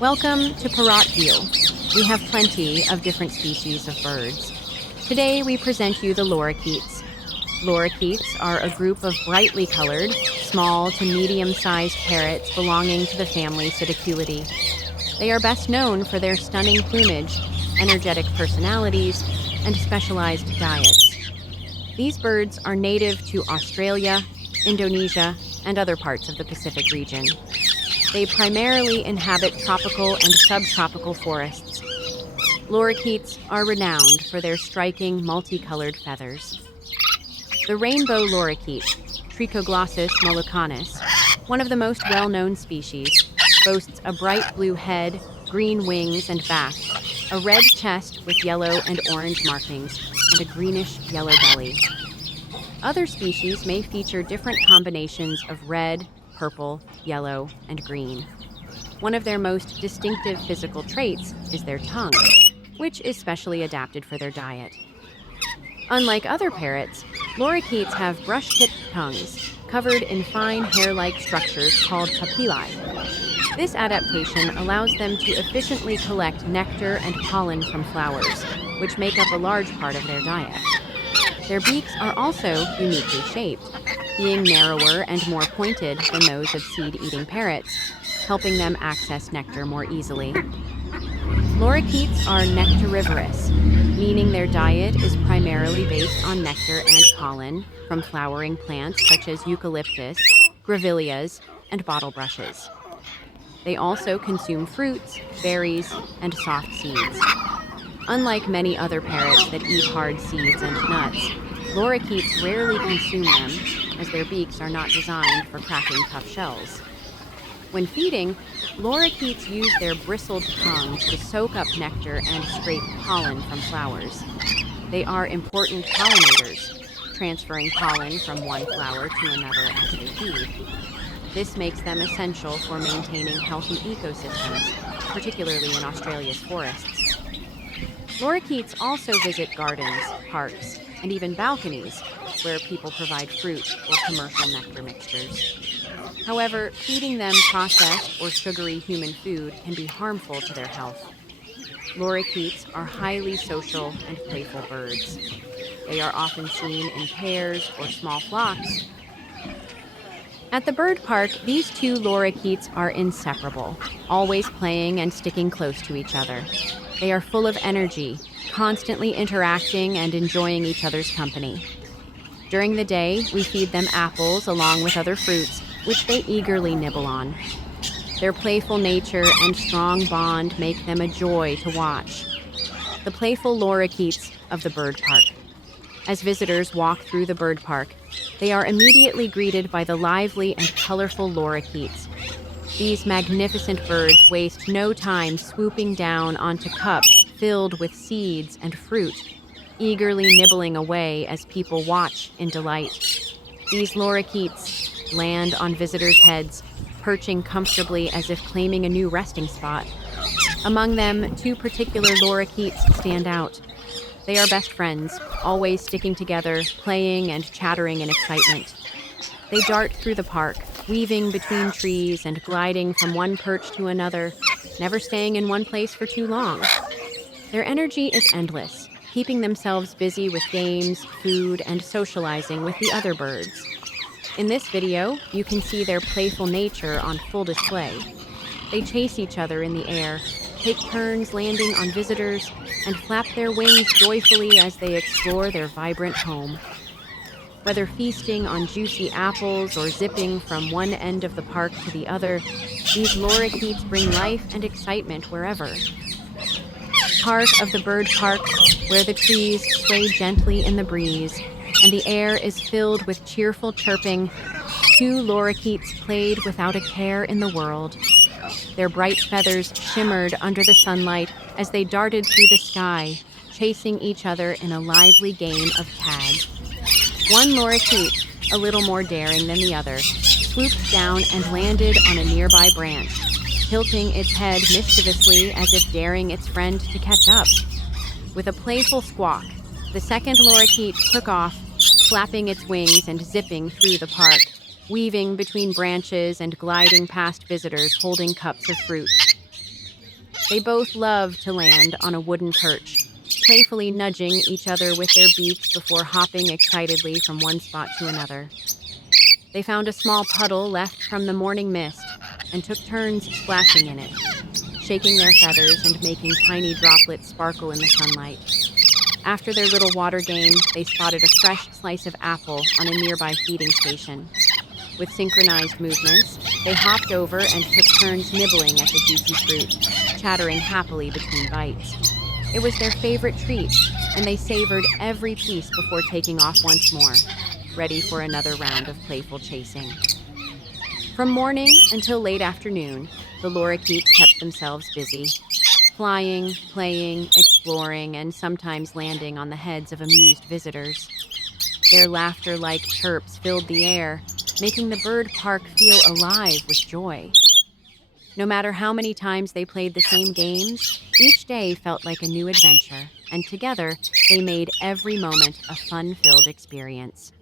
Welcome to Parrot View. We have plenty of different species of birds. Today we present you the lorikeets. Lorikeets are a group of brightly colored, small to medium-sized parrots belonging to the family Psittaculidae. They are best known for their stunning plumage, energetic personalities, and specialized diets. These birds are native to Australia, Indonesia, and other parts of the Pacific region. They primarily inhabit tropical and subtropical forests. Lorikeets are renowned for their striking multicolored feathers. The rainbow lorikeet, Trichoglossus moluccanus, one of the most well-known species, boasts a bright blue head, green wings and back, a red chest with yellow and orange markings, and a greenish-yellow belly. Other species may feature different combinations of red, purple, yellow, and green. One of their most distinctive physical traits is their tongue, which is specially adapted for their diet. Unlike other parrots, lorikeets have brush-tipped tongues, covered in fine hair-like structures called papillae. This adaptation allows them to efficiently collect nectar and pollen from flowers, which make up a large part of their diet. Their beaks are also uniquely shaped, being narrower and more pointed than those of seed-eating parrots, helping them access nectar more easily. Lorikeets are nectarivorous, meaning their diet is primarily based on nectar and pollen from flowering plants such as eucalyptus, grevilleas, and bottlebrushes. They also consume fruits, berries, and soft seeds. Unlike many other parrots that eat hard seeds and nuts, lorikeets rarely consume them, as their beaks are not designed for cracking tough shells. When feeding, lorikeets use their bristled tongues to soak up nectar and scrape pollen from flowers. They are important pollinators, transferring pollen from one flower to another as they feed. This makes them essential for maintaining healthy ecosystems, particularly in Australia's forests. Lorikeets also visit gardens, parks, and even balconies, where people provide fruit or commercial nectar mixtures. However, feeding them processed or sugary human food can be harmful to their health. Lorikeets are highly social and playful birds. They are often seen in pairs or small flocks. At the bird park, these two lorikeets are inseparable, always playing and sticking close to each other. They are full of energy, constantly interacting and enjoying each other's company. During the day, we feed them apples along with other fruits, which they eagerly nibble on. Their playful nature and strong bond make them a joy to watch. The playful lorikeets of the bird park. As visitors walk through the bird park, they are immediately greeted by the lively and colorful lorikeets. These magnificent birds waste no time swooping down onto cups filled with seeds and fruit, eagerly nibbling away as people watch in delight. These lorikeets land on visitors' heads, perching comfortably as if claiming a new resting spot. Among them, two particular lorikeets stand out. They are best friends, always sticking together, playing and chattering in excitement. They dart through the park, weaving between trees and gliding from one perch to another, never staying in one place for too long. Their energy is endless, keeping themselves busy with games, food, and socializing with the other birds. In this video, you can see their playful nature on full display. They chase each other in the air, take turns landing on visitors, and flap their wings joyfully as they explore their vibrant home. Whether feasting on juicy apples or zipping from one end of the park to the other, these lorikeets bring life and excitement wherever. Part of the bird park, where the trees sway gently in the breeze, and the air is filled with cheerful chirping, two lorikeets played without a care in the world. Their bright feathers shimmered under the sunlight as they darted through the sky, chasing each other in a lively game of tag. One lorikeet, a little more daring than the other, swooped down and landed on a nearby branch, tilting its head mischievously as if daring its friend to catch up. With a playful squawk, the second lorikeet took off, flapping its wings and zipping through the park, weaving between branches and gliding past visitors holding cups of fruit. They both loved to land on a wooden perch, playfully nudging each other with their beaks before hopping excitedly from one spot to another. They found a small puddle left from the morning mist and took turns splashing in it, shaking their feathers and making tiny droplets sparkle in the sunlight. After their little water game, they spotted a fresh slice of apple on a nearby feeding station. With synchronized movements, they hopped over and took turns nibbling at the juicy fruit, chattering happily between bites. It was their favorite treat, and they savored every piece before taking off once more, ready for another round of playful chasing. From morning until late afternoon, the lorikeets kept themselves busy, flying, playing, exploring, and sometimes landing on the heads of amused visitors. Their laughter-like chirps filled the air, making the bird park feel alive with joy. No matter how many times they played the same games, each day felt like a new adventure, and together they made every moment a fun-filled experience.